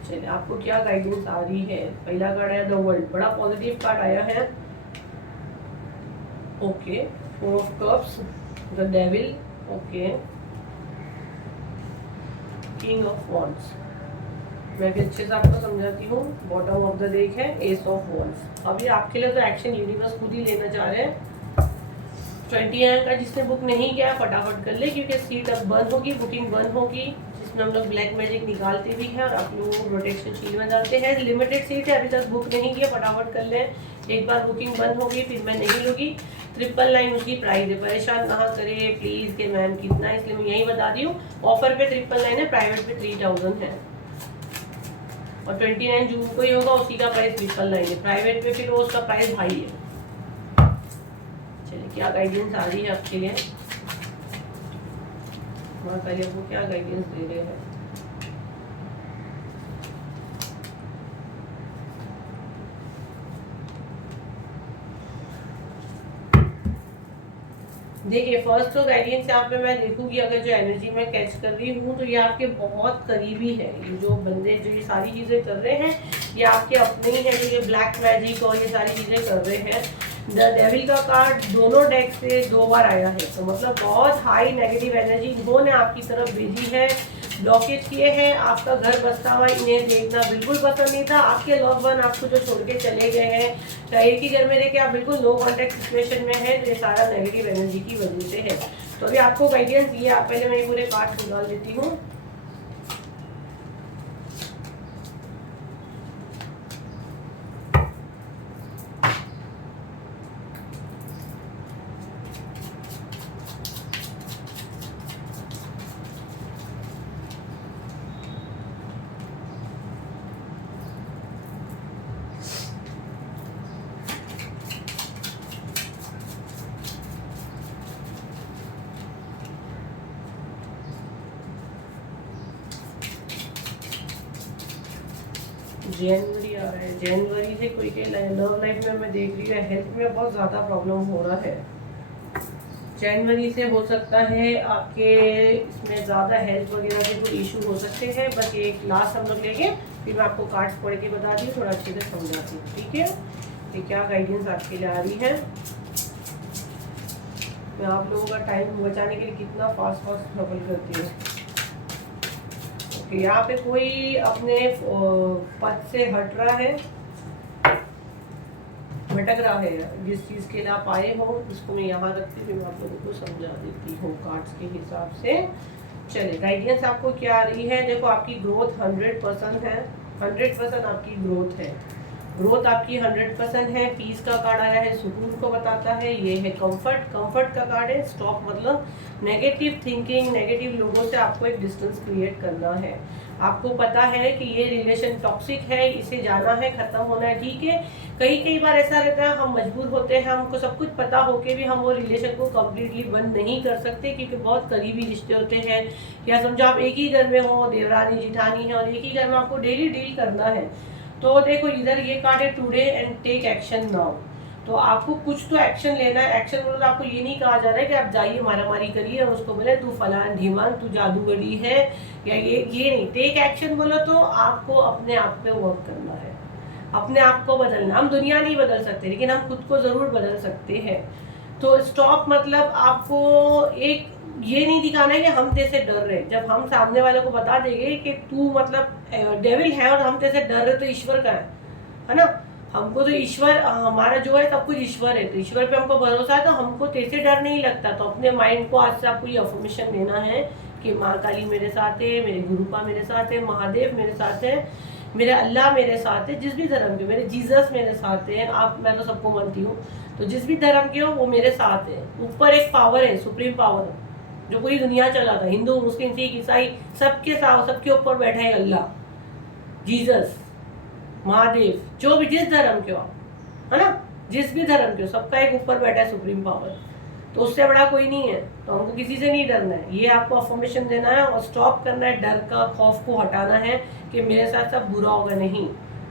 चलिए आपको क्या गाइडेंस आ रही है। पहला कार्ड आया द वर्ल्ड, बड़ा पॉजिटिव कार्ड आया है। Okay, 4 of cups, the devil, okay, king of wands, मैं भी अच्छे से आपको समझाती हूँ। बॉटम ऑफ द डेक है एस ऑफ वॉन्ड्स। अभी आपके लिए तो एक्शन यूनिवर्स खुद ही लेना चाह रहे हैं। 29 का जिसने बुक नहीं किया फटाफट कर ले, क्योंकि सीट अब बंद होगी, बुकिंग बंद होगी, जिसमें हम लोग ब्लैक मैजिक निकालते भी हैं और आप लोगों को प्रोटेक्शन शील्ड में डालते हैं। लिमिटेड सीट है, अभी तक बुक नहीं किया फटाफट कर लें, एक बार बुकिंग बंद होगी फिर मैं नहीं लूँगी। 999 उसकी प्राइस है, परेशान कहाँ करे प्लीज़ के मैम कितना, इसलिए मैं यही बता दी हूँ। ऑफर पे 999 है, प्राइवेट पे 3000 है और 29 जून को ही होगा, उसी का प्राइस 999 है। प्राइवेट पे फिर वो उसका प्राइस हाई है। चलिए क्या गाइडेंस आ रही है आपके लिए, माँ काली आपको क्या गाइडेंस दे रहे हैं। देखिए फर्स्ट तो गाइडेंस यहाँ पे मैं देखूंगी, अगर जो एनर्जी में कैच कर रही हूँ तो ये आपके बहुत करीबी है। ये जो बंदे जो ये सारी चीज़ें कर रहे हैं ये आपके अपने ही है, जो ये ब्लैक मैजिक और ये सारी चीज़ें कर रहे हैं। द डेविल का कार्ड दोनों डेक से 2 बार आया है, तो मतलब बहुत हाई नेगेटिव एनर्जी इन्होंने आपकी तरफ भेजी है, ब्लॉकेज किए हैं। आपका घर बसता हुआ इन्हें देखना बिल्कुल पसंद नहीं था। आपके लव वन आपको जो छोड़ के चले गए हैं, चाहे एक ही घर में रह के आप बिल्कुल नो कॉन्टैक्ट सिचुएशन में है, तो ये सारा नेगेटिव एनर्जी की वजह से है। तो अभी आपको गाइडेंस दिए, आप पहले मैं पूरे कार्ड निकाल देती हूँ। जनवरी आ रहा है, जनवरी से कोई के लव लाइफ में मैं देख रही हूँ हेल्थ में बहुत ज़्यादा प्रॉब्लम हो रहा है। जनवरी से हो सकता है आपके इसमें ज़्यादा हेल्थ वगैरह के कोई इशू हो सकते हैं। बस एक लास्ट हम लोग लेंगे, फिर मैं आपको कार्ड्स पढ़ के बता दी, थोड़ा अच्छे से समझाती हूँ। ठीक है, ये क्या गाइडेंस आपके लिए आ रही है। मैं आप लोगों का टाइम बचाने के लिए कितना फास्ट ट्रैवल करती हूँ। यहाँ पे कोई अपने पद से हट रहा है, भटक रहा है, जिस चीज़ के लिए आप आए हो उसको मैं यहाँ रखती हूँ, आप लोगों को समझा देती हूँ कार्ड्स के हिसाब से। चलिए गाइडेंस आपको क्या आ रही है। देखो आपकी ग्रोथ 100% है, 100% आपकी ग्रोथ है। ग्रोथ आपकी 100% है। पीस का कार्ड आया है, सुकून को बताता है। ये है कंफर्ट, कंफर्ट का कार्ड है। स्टॉप मतलब नेगेटिव थिंकिंग, नेगेटिव लोगों से आपको एक डिस्टेंस क्रिएट करना है। आपको पता है कि ये रिलेशन टॉक्सिक है, इसे जाना है, खत्म होना है, ठीक है। कई बार ऐसा रहता है, हम मजबूर होते हैं, हमको सब कुछ पता होके भी हम वो रिलेशन को कम्प्लीटली बंद नहीं कर सकते, क्योंकि बहुत करीबी रिश्ते होते हैं। या समझो आप एक ही घर में हो, देवरानी जिठानी है, और एक ही घर में आपको डेली डील करना है। तो देखो इधर ये कार्ड है today and take action now. तो आपको कुछ तो एक्शन लेना है। एक्शन मतलब आपको ये नहीं कहा जा रहा है कि आप जाइए मारामारी करिए और उसको बोले तू फलान ढीमान, तू जादूगरी है, या ये नहीं। टेक एक्शन बोलो तो आपको अपने आप पे वर्क करना है, अपने आप को बदलना। हम दुनिया नहीं बदल सकते, लेकिन हम खुद को जरूर बदल सकते हैं। तो स्टॉप मतलब आपको एक ये नहीं दिखाना है कि हम तेरे से डर रहे। जब हम सामने वाले को बता देंगे कि तू मतलब डेविल है और हम तेरे से डर रहे, तो ईश्वर का है ना। हमको तो ईश्वर, हमारा जो है सब कुछ ईश्वर है, तो ईश्वर पे हमको भरोसा है, तो हमको तेरे से डर नहीं लगता। तो अपने माइंड को आज से आपको ये अफर्मेशन देना है कि माँ काली मेरे साथ है, मेरे गुरुपा मेरे साथ है, महादेव मेरे साथ है, मेरे अल्लाह मेरे साथ है, जिस भी धर्म के, मेरे जीसस मेरे साथ है। आप, मैं तो सबको मानती हूँ, तो जिस भी धर्म के हो वो मेरे साथ है। ऊपर एक पावर है, सुप्रीम पावर, जो पूरी दुनिया चलाता है। हिंदू, मुस्लिम, सिख, ईसाई, सबके साथ, सबके ऊपर बैठा है अल्लाह, जीसस, महादेव, जो भी जिस धर्म के हो, है ना, जिस भी धर्म के हो, सबका एक ऊपर बैठा है सुप्रीम पावर। तो उससे बड़ा कोई नहीं है, तो हमको किसी से नहीं डरना है। ये आपको अफर्मेशन देना है और स्टॉप करना है, डर का, खौफ को हटाना है कि मेरे साथ सब बुरा होगा। नहीं,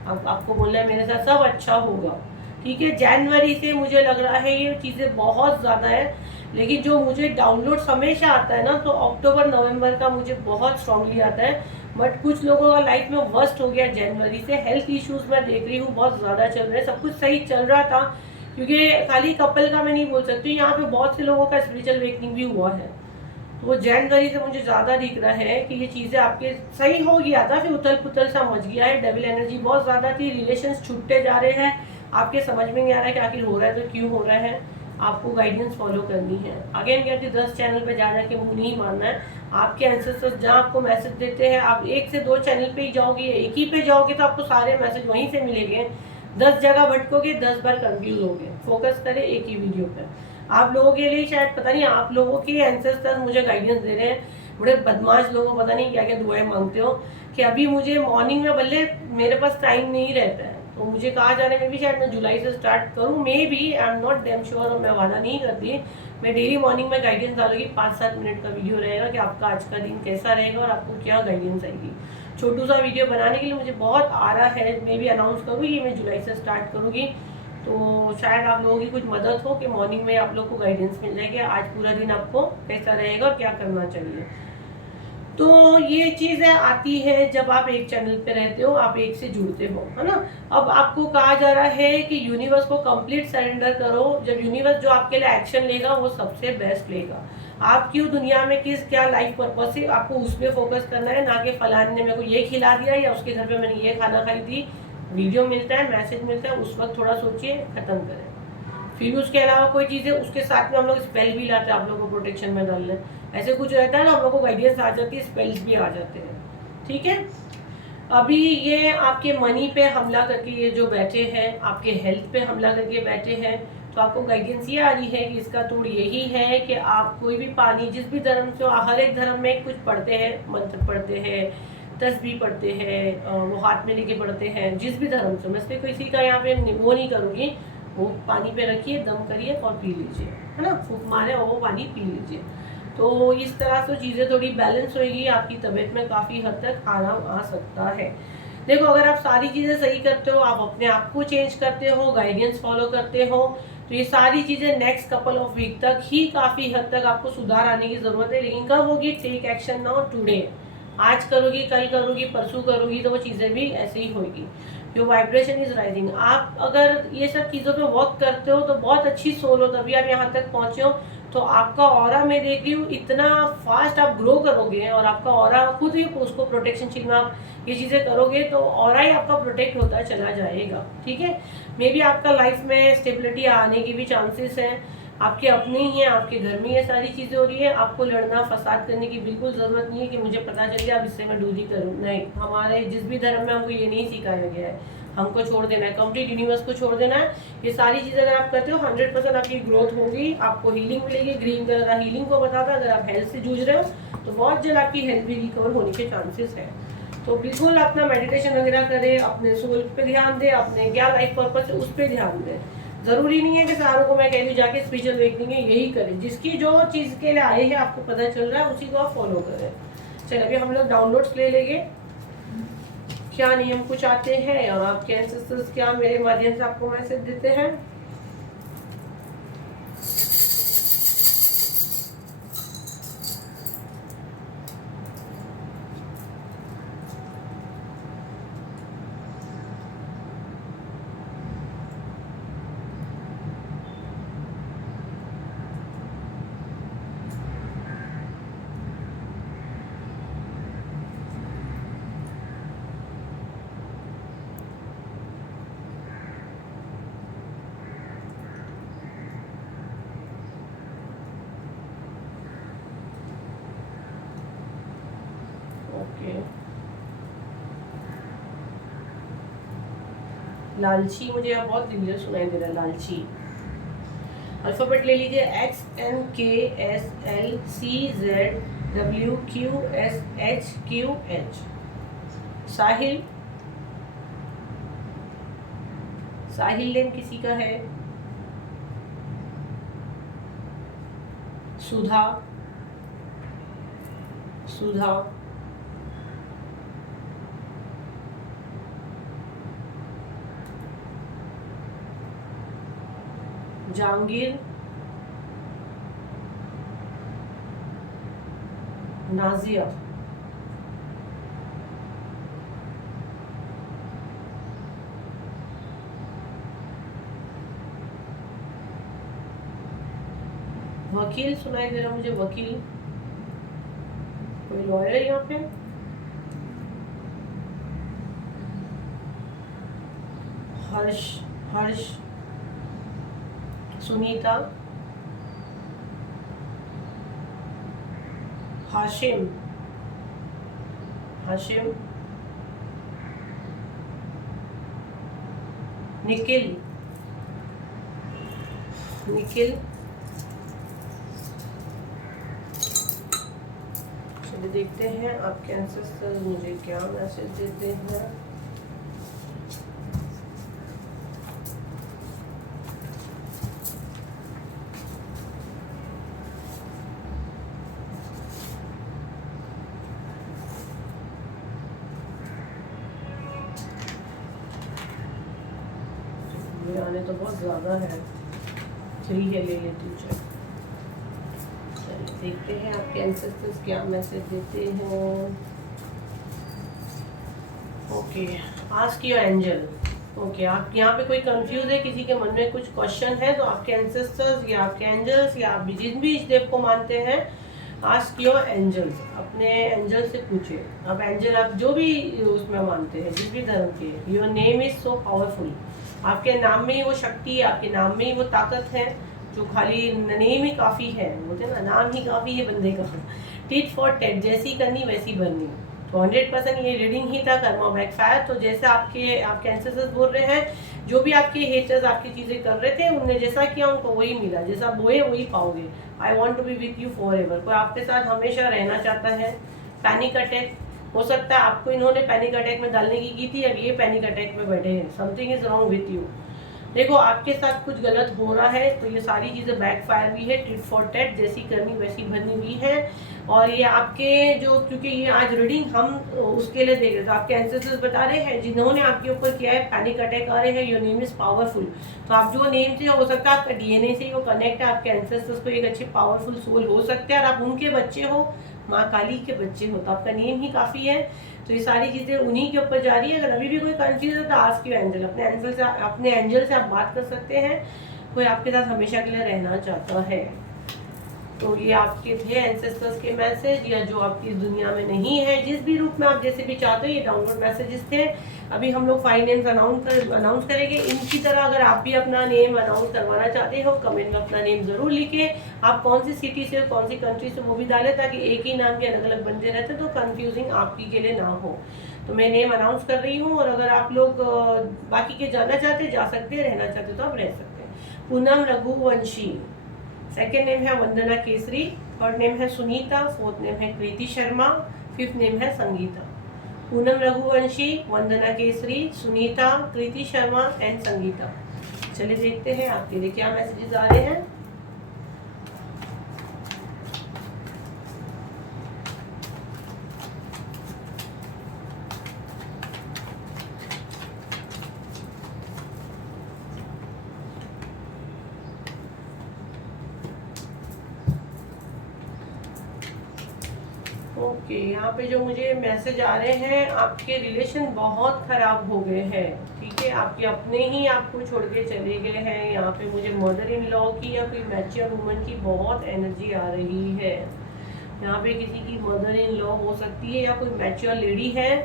आपको बोलना है मेरे साथ सब अच्छा होगा, ठीक है। जनवरी से मुझे लग रहा है ये चीज़ें बहुत ज़्यादा है, लेकिन जो मुझे डाउनलोड हमेशा आता है ना, तो अक्टूबर नवंबर का मुझे बहुत स्ट्रांगली आता है। बट कुछ लोगों का लाइफ में वर्स्ट हो गया जनवरी से। हेल्थ इश्यूज मैं देख रही हूँ बहुत ज़्यादा चल रहे हैं। सब कुछ सही चल रहा था, क्योंकि खाली कपल का मैं नहीं बोल सकती, यहाँ पे बहुत से लोगों का स्पिरिचुअल वेकनिंग भी हुआ है। तो वो जनवरी से मुझे ज़्यादा दिख रहा है कि ये चीज़ें आपके सही हो गया था, फिर उथल पुथल सा मच गया है। डेविल एनर्जी बहुत ज़्यादा थी, रिलेशंस छूटते जा रहे हैं, आपके समझ में नहीं आ रहा है कि आखिर हो रहा है तो क्यों हो रहा है। आपको गाइडेंस फॉलो करनी है। अगेन कहती 10 चैनल पे जा के मुंह नहीं मारना है। आपके एंसेस्टर्स जहाँ आपको मैसेज देते हैं, आप 1 से 2 चैनल पे ही जाओगे, एक ही पे जाओगे तो आपको सारे मैसेज वहीं से मिलेंगे। 10 जगह भटकोगे, 10 बार कंफ्यूज होगे। फोकस करें एक ही वीडियो पे। आप लोगों के लिए शायद पता नहीं, आप लोगों के एंसेस्टर्स मुझे गाइडेंस दे रहे हैं। बड़े बदमाश लोगों, पता नहीं क्या क्या दुआएं मांगते हो कि अभी मुझे मॉर्निंग में बल्ले मेरे पास टाइम नहीं रहता है, तो मुझे कहा जा रहा है मे भी शायद मैं जुलाई से स्टार्ट करूँ, may be, I am not damn sure, और मैं वादा नहीं करती। मैं डेली मॉर्निंग में गाइडेंस डालूंगी, 5-7 मिनट का वीडियो रहेगा कि आपका आज का दिन कैसा रहेगा और आपको क्या गाइडेंस आएगी। छोटू सा वीडियो बनाने के लिए मुझे बहुत आ रहा है, मैं भी अनाउंस करूँगी, मैं जुलाई से स्टार्ट करूँगी। तो शायद आप लोगों की कुछ मदद हो कि मॉर्निंग में आप लोग को गाइडेंस मिल जाएगी आज पूरा दिन आपको कैसा रहेगा और क्या करना चाहिए। तो ये चीज़ें आती है जब आप एक चैनल पे रहते हो, आप एक से जुड़ते हो, है ना। अब आपको कहा जा रहा है कि यूनिवर्स को कंप्लीट सरेंडर करो। जब यूनिवर्स जो आपके लिए एक्शन लेगा वो सबसे बेस्ट लेगा। आप क्यों दुनिया में किस क्या लाइफ पर्पज से, आपको उस पर फोकस करना है, ना कि फलाने ने मेरे को ये खिला दिया या उसके घर पे मैंने ये खाना खाई थी। वीडियो मिलता है, मैसेज मिलता है, उस वक्त थोड़ा सोचिए, खत्म करें। फिर उसके अलावा कोई चीज़ है, उसके साथ में हम लोग स्पेल भी लाते हैं आप लोगों को प्रोटेक्शन में डालने। ऐसे कुछ रहता है ना, हम लोग को गाइडेंस आ जाती है, स्पेल्स भी आ जाते हैं, ठीक है। अभी ये आपके मनी पे हमला करके ये जो बैठे हैं, आपके हेल्थ पे हमला करके बैठे हैं, तो आपको गाइडेंस ये आ रही है कि इसका तोड़ यही है कि आप कोई भी पानी, जिस भी धर्म से, हर एक धर्म में कुछ पढ़ते हैं, मंत्र पढ़ते हैं, तस्बीह पढ़ते हैं, वो हाथ में लेके पढ़ते हैं, जिस भी धर्म से। मैं इसलिए किसी का यहाँ पे वो नहीं करूँगी। वो पानी पे रखिए, दम करिए और पी लीजिए, है ना, फूंक मारे और वो पानी पी लीजिए। तो इस तरह से चीज़ें थोड़ी बैलेंस होगी, आपकी तबीयत में काफ़ी हद तक आराम आ सकता है। देखो, अगर आप सारी चीज़ें सही करते हो, आप अपने आप को चेंज करते हो, गाइडेंस फॉलो करते हो, तो ये सारी चीज़ें नेक्स्ट कपल ऑफ वीक तक ही काफ़ी हद तक आपको सुधार आने की ज़रूरत है। लेकिन कब होगी? Take action now today. आज करोगी, कल करोगी, परसों करोगी, तो वो चीज़ें भी ऐसे ही होगी। Your vibration is rising. आप अगर ये सब चीज़ों पे वर्क करते हो तो बहुत अच्छी सोल हो, तभी आप यहाँ तक पहुँचे हो। तो आपका ऑरा मैं देख रही हूँ, इतना फास्ट आप ग्रो करोगे और आपका ऑरा खुद ही उसको प्रोटेक्शन शील में आप ये चीज़ें करोगे तो ऑरा ही आपका प्रोटेक्ट होता चला जाएगा, ठीक है। मे बी आपका लाइफ में स्टेबिलिटी आने की भी चांसेस हैं। आपके अपने ही हैं, आपके घर में ये सारी चीज़ें हो रही है। आपको लड़ना फसाद करने की बिल्कुल ज़रूरत नहीं है कि मुझे पता चल गया अब इससे मैं डूली करूँ। नहीं, हमारे जिस भी धर्म में हमको ये नहीं सिखाया गया है। हमको छोड़ देना है, कंप्लीट यूनिवर्स को छोड़ देना है। ये सारी चीज़ें अगर आप करते हो 100% आपकी ग्रोथ होगी, आपको हीलिंग मिलेगी। ग्रीन कलर का हीलिंग को बताता है। अगर आप हेल्थ से जूझ रहे हो तो बहुत जल्द आपकी हेल्थ भी रिकवर होने के चांसेस है। तो बिल्कुल अपना मेडिटेशन वगैरह करें, अपने सोल पे ध्यान दें, अपने क्या लाइफ पर्पस है उस पर ध्यान दें। ज़रूरी नहीं है कि सारों को मैं कह दूँ जाके स्पिरिचुअल अवेकनिंग है यही करें। जिसकी जो चीज़ के लिए आए हैं आपको पता चल रहा है उसी को आप फॉलो करें। चलिए अभी हम लोग डाउनलोड्स ले लेंगे, क्या नियम कुछ आते हैं और आपके एंसेस्टर्स क्या मेरे माध्यम से आपको मैसेज देते हैं। लालची मुझे यहाँ बहुत क्लियर सुनाई दे रहा है, लालची। अल्फाबेट ले लीजिए, XNKSLCZWQSHQH। साहिल, साहिल नेम किसी का है। सुधा, सुधा, जहांगीर, नाजिया, वकील सुनाई दे रहा मुझे, वकील। कोई लॉयर है यहाँ पे। हर्ष, हर्ष, सुनीता, हाशिम, हाशिम, निखिल, निखिल। चलिए देखते हैं आपके एंसेस्टर्स मुझे क्या मैसेज देते हैं। आने तो बहुत ज़्यादा है, 3 है, ले लेती हूँ। चलिए देखते हैं आपके एंसेस्टर्स क्या मैसेज देते हैं। Okay, ask your angel. Okay, आप यहाँ पे कोई कंफ्यूज है, किसी के मन में कुछ क्वेश्चन है तो आपके एंसेस्टर्स या आपके एंजल्स या आप जिन भी इस देव को मानते हैं, आस्क योर एंजल्स, अपने एंजल से पूछे। अब एंजल आप जो भी उसमें मानते हैं, जिस भी धर्म के, your name is so powerful. आपके नाम में ही वो शक्ति है, आपके नाम में ही वो ताकत है, जो खाली नेम ही काफ़ी है, बोलते हैं ना, नाम ही काफ़ी है बंदे का। टिट फॉर टेट, जैसी करनी वैसी बननी। तो 100% ये रीडिंग ही था कर्मा बैकफायर। तो जैसे आपके एंसेस्टर्स बोल रहे हैं, जो भी आपके हेटर्स आपकी चीज़ें कर रहे थे, उनने जैसा किया उनको वही मिला, जैसा बोए वही पाओगे। I want to be with you forever. कोई आपके साथ हमेशा रहना चाहता है। पैनिक अटैक हो सकता है आपको इन्होंने पैनिक अटैक में डालने की थी, अब ये पैनिक अटैक में बैठे हैं। Something is wrong with you. देखो आपके साथ कुछ गलत हो रहा है, तो ये सारी चीज़ें बैकफायर भी है। टिट फॉर टेट, जैसी करनी वैसी भरनी भी है। और ये आपके जो, क्योंकि ये आज रीडिंग हम उसके लिए देख रहे थे, आपके एंसेस्टर्स बता रहे हैं जिन्होंने आपके ऊपर किया है पैनिक अटैक आ रहे हैं, योर नेम इज पावरफुल। तो आप जो नेम से, हो सकता है आपका डीएनए से ही वो कनेक्ट है, आपके एंसेस्टर्स को एक अच्छे पावरफुल सोल हो सकते हैं, और आप उनके बच्चे हो, माँ काली के बच्चे हो, तो आपका नेम ही काफ़ी है। तो ये सारी चीज़ें उन्हीं के ऊपर जा रही है। अगर अभी भी कोई कंफ्यूज है तो आस्क योर एंजल, अपने एंजल से आप बात कर सकते हैं। कोई आपके साथ हमेशा के लिए रहना चाहता है। तो ये आपके थे एंसेस्टर्स के मैसेज, या जो आपकी इस दुनिया में नहीं है, जिस भी रूप में आप जैसे भी चाहते हो, ये डाउनलोड मैसेजेस थे। अभी हम लोग 5 नेम्स अनाउंस करेंगे। इनकी तरह अगर आप भी अपना नेम अनाउंस करवाना चाहते हो, कमेंट में अपना नेम ज़रूर लिखे। आप कौन सी सिटी से, कौन सी कंट्री से, वो भी डालें, ताकि एक ही नाम के अलग अलग बंदे रहते तो कंफ्यूजिंग आपकी के लिए ना हो। तो मैं नेम अनाउंस कर रही हूँ, और अगर आप लोग बाकी के जानना चाहते जा सकते हैं, रहना चाहते तो आप रह सकते हैं। पूनम रघुवंशी, सेकेंड नेम है वंदना केसरी, थर्ड नेम है सुनीता, फोर्थ नेम है कृति शर्मा, फिफ्थ नेम है संगीता। पूनम रघुवंशी, वंदना केसरी, सुनीता, कृति शर्मा एंड संगीता। चलिए देखते हैं आपके लिए क्या मैसेजेस आ रहे हैं। ओके, यहाँ पे जो मुझे मैसेज आ रहे हैं, आपके रिलेशन बहुत खराब हो गए हैं, ठीक है, आपके अपने ही आपको छोड़ के चले गए हैं। यहाँ पे मुझे मदर इन लॉ की या कोई मैच्योर वुमन की बहुत एनर्जी आ रही है। यहाँ पे किसी की मदर इन लॉ हो सकती है या कोई मैच्योर लेडी है,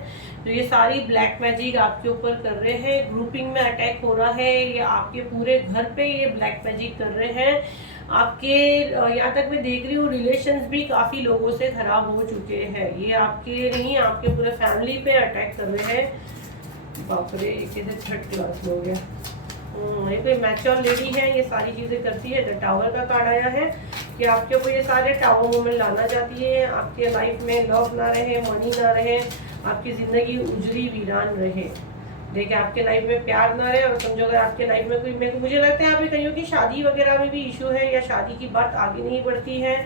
तो ये सारी ब्लैक मैजिक आपके ऊपर कर रहे हैं, ग्रुपिंग में अटैक हो रहा है, या आपके पूरे घर पे ये ब्लैक मैजिक कर रहे हैं। आपके यहाँ तक मैं देख रही हूँ रिलेशंस भी काफ़ी लोगों से खराब हो चुके हैं। ये आपके नहीं, आपके पूरे फैमिली पे अटैक कर रहे हैं। बाप रे, किधर थर्ड क्लास में हो गया। ये कोई मैच्योर लेडी है, ये सारी चीज़ें करती है। द टावर का कार्ड आया है कि आपके ऊपर ये सारे टावर मोमेंट लाना चाहती है। आपके लाइफ में लव ना रहे, मनी ना रहे, आपकी ज़िंदगी उजड़ी वीरान रहे। देखिए, आपके लाइफ में प्यार ना रहे, और समझो अगर आपके लाइफ में कोई, मुझे लगता है यहाँ पे कहीं की शादी वगैरह में भी इशू है, या शादी की बात आगे नहीं बढ़ती है।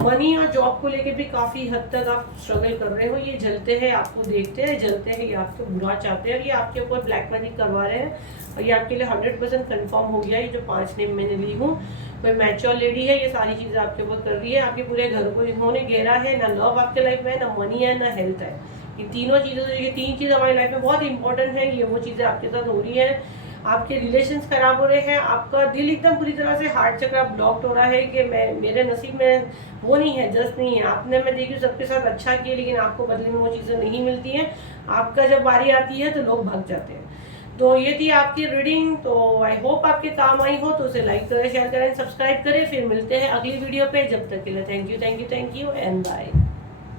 मनी और जॉब को लेके भी काफ़ी हद तक आप स्ट्रगल कर रहे हो। ये जलते हैं, आपको देखते हैं, जलते हैं, ये आपको बुरा चाहते हैं, ये आपके ऊपर ब्लैक मैजिक करवा रहे हैं। और ये आपके लिए 100% कन्फर्म हो गया। ये जो 5 नेम मैंने ली हूँ, कोई मैच्योर लेडी है, ये सारी चीज़ें आपके ऊपर कर रही है। आपके पूरे घर को इन्होंने घेरा है, ना लव आपके लाइफ में है, ना मनी है, ना हेल्थ है। ये तीनों चीज़ें, ये 3 चीज़ हमारी लाइफ में बहुत इंपॉर्टेंट है, ये वो चीज़ें आपके साथ हो रही है। आपके रिलेशंस खराब हो रहे हैं, आपका दिल एकदम पूरी तरह से हार्ट चक्र ब्लॉक्ड हो रहा है कि मेरे नसीब में वो नहीं है, जस्ट नहीं है। आपने, मैं देखी सबके साथ अच्छा किया, लेकिन आपको बदले में वो चीज़ें नहीं मिलती हैं। आपका जब बारी आती है तो लोग भाग जाते हैं। तो ये थी आपकी रीडिंग। तो आई होप आपके काम आई हो, तो उसे लाइक करें, शेयर करें, सब्सक्राइब करें। फिर मिलते हैं अगली वीडियो पे। जब तक के लिए थैंक यू एंड बाय।